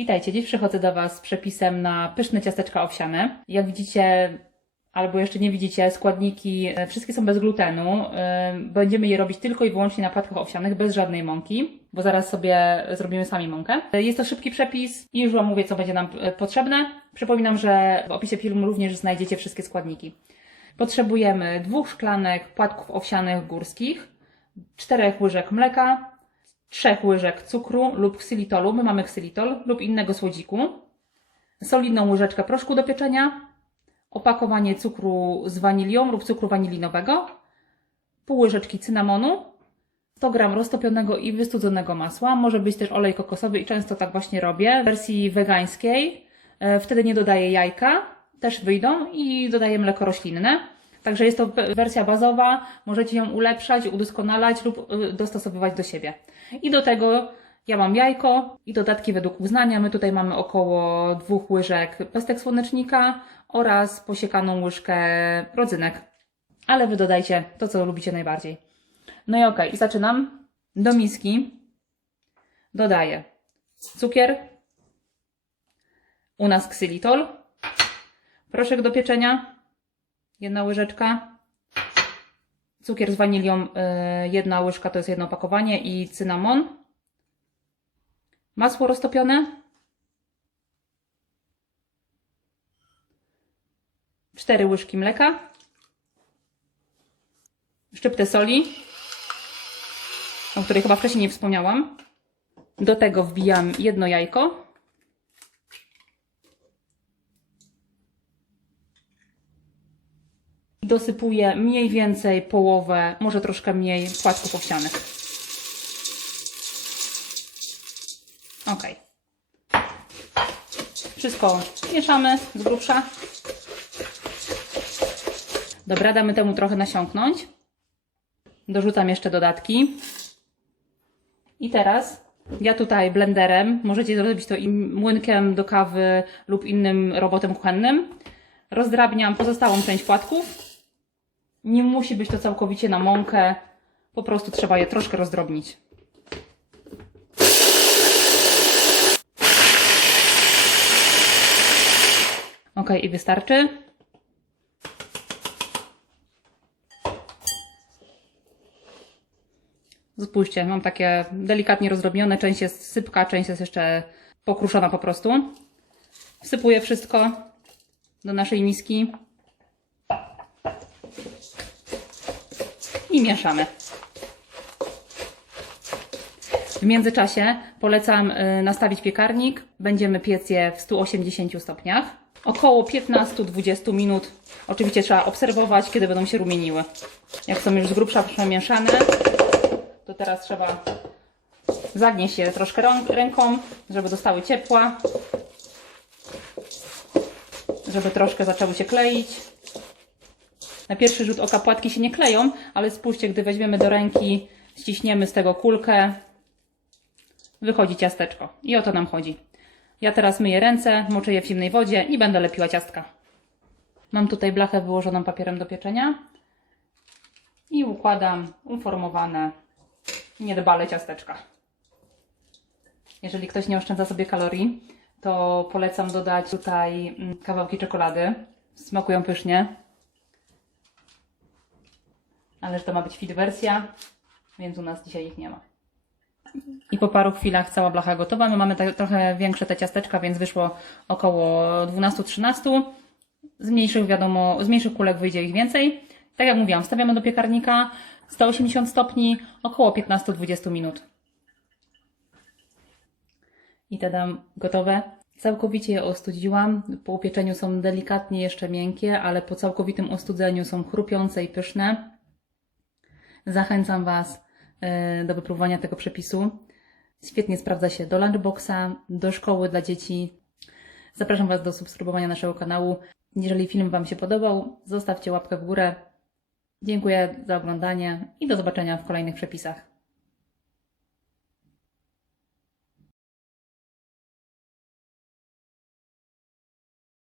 Witajcie, dziś przychodzę do Was z przepisem na pyszne ciasteczka owsiane. Jak widzicie, albo jeszcze nie widzicie, składniki wszystkie są bez glutenu. Będziemy je robić tylko i wyłącznie na płatkach owsianych, bez żadnej mąki, bo zaraz sobie zrobimy sami mąkę. Jest to szybki przepis i już Wam mówię, co będzie nam potrzebne. Przypominam, że w opisie filmu również znajdziecie wszystkie składniki. Potrzebujemy 2 szklanek płatków owsianych górskich, 4 łyżek mleka, 3 łyżek cukru lub ksylitolu, my mamy ksylitol, lub innego słodziku, solidną łyżeczkę proszku do pieczenia, opakowanie cukru z wanilią lub cukru wanilinowego, pół łyżeczki cynamonu, 100 g roztopionego i wystudzonego masła, może być też olej kokosowy i często tak właśnie robię. W wersji wegańskiej wtedy nie dodaję jajka, też wyjdą, i dodaję mleko roślinne. Także jest to wersja bazowa, możecie ją ulepszać, udoskonalać lub dostosowywać do siebie. I do tego ja mam jajko i dodatki według uznania. My tutaj mamy około 2 łyżek pestek słonecznika oraz posiekaną łyżkę rodzynek. Ale Wy dodajcie to, co lubicie najbardziej. No i okej, i zaczynam. Do miski dodaję cukier, u nas ksylitol, proszek do pieczenia, 1 łyżeczka, cukier z wanilią, 1 łyżka, to jest jedno opakowanie, i cynamon, masło roztopione, 4 łyżki mleka, szczyptę soli, o której chyba wcześniej nie wspomniałam. Do tego wbijam 1 jajko. Dosypuję mniej więcej połowę, może troszkę mniej, płatków owsianych. Ok. Wszystko mieszamy z grubsza. Dobra, damy temu trochę nasiąknąć. Dorzucam jeszcze dodatki. I teraz ja tutaj blenderem, możecie zrobić to i młynkiem do kawy lub innym robotem kuchennym, rozdrabniam pozostałą część płatków. Nie musi być to całkowicie na mąkę, po prostu trzeba je troszkę rozdrobnić. Ok, i wystarczy. Spójrzcie, mam takie delikatnie rozdrobnione, część jest sypka, część jest jeszcze pokruszona po prostu. Wsypuję wszystko do naszej miski i mieszamy. W międzyczasie polecam nastawić piekarnik. Będziemy piec je w 180 stopniach. Około 15-20 minut. Oczywiście trzeba obserwować, kiedy będą się rumieniły. Jak są już z grubsza przemieszane, to teraz trzeba zagnieść je troszkę ręką, żeby dostały ciepła, żeby troszkę zaczęły się kleić. Na pierwszy rzut oka płatki się nie kleją, ale spójrzcie, gdy weźmiemy do ręki, ściśniemy z tego kulkę, wychodzi ciasteczko. I o to nam chodzi. Ja teraz myję ręce, moczę je w zimnej wodzie i będę lepiła ciastka. Mam tutaj blachę wyłożoną papierem do pieczenia i układam uformowane, niedbale ciasteczka. Jeżeli ktoś nie oszczędza sobie kalorii, to polecam dodać tutaj kawałki czekolady. Smakują pysznie. Ależ to ma być fit wersja, więc u nas dzisiaj ich nie ma. I po paru chwilach cała blacha gotowa. My mamy trochę większe te ciasteczka, więc wyszło około 12-13. Z mniejszych, wiadomo, z mniejszych kulek wyjdzie ich więcej. Tak jak mówiłam, wstawiamy do piekarnika 180 stopni, około 15-20 minut. I tadam, gotowe. Całkowicie je ostudziłam. Po upieczeniu są delikatnie jeszcze miękkie, ale po całkowitym ostudzeniu są chrupiące i pyszne. Zachęcam Was do wypróbowania tego przepisu. Świetnie sprawdza się do lunchboxa, do szkoły dla dzieci. Zapraszam Was do subskrybowania naszego kanału. Jeżeli film Wam się podobał, zostawcie łapkę w górę. Dziękuję za oglądanie i do zobaczenia w kolejnych przepisach.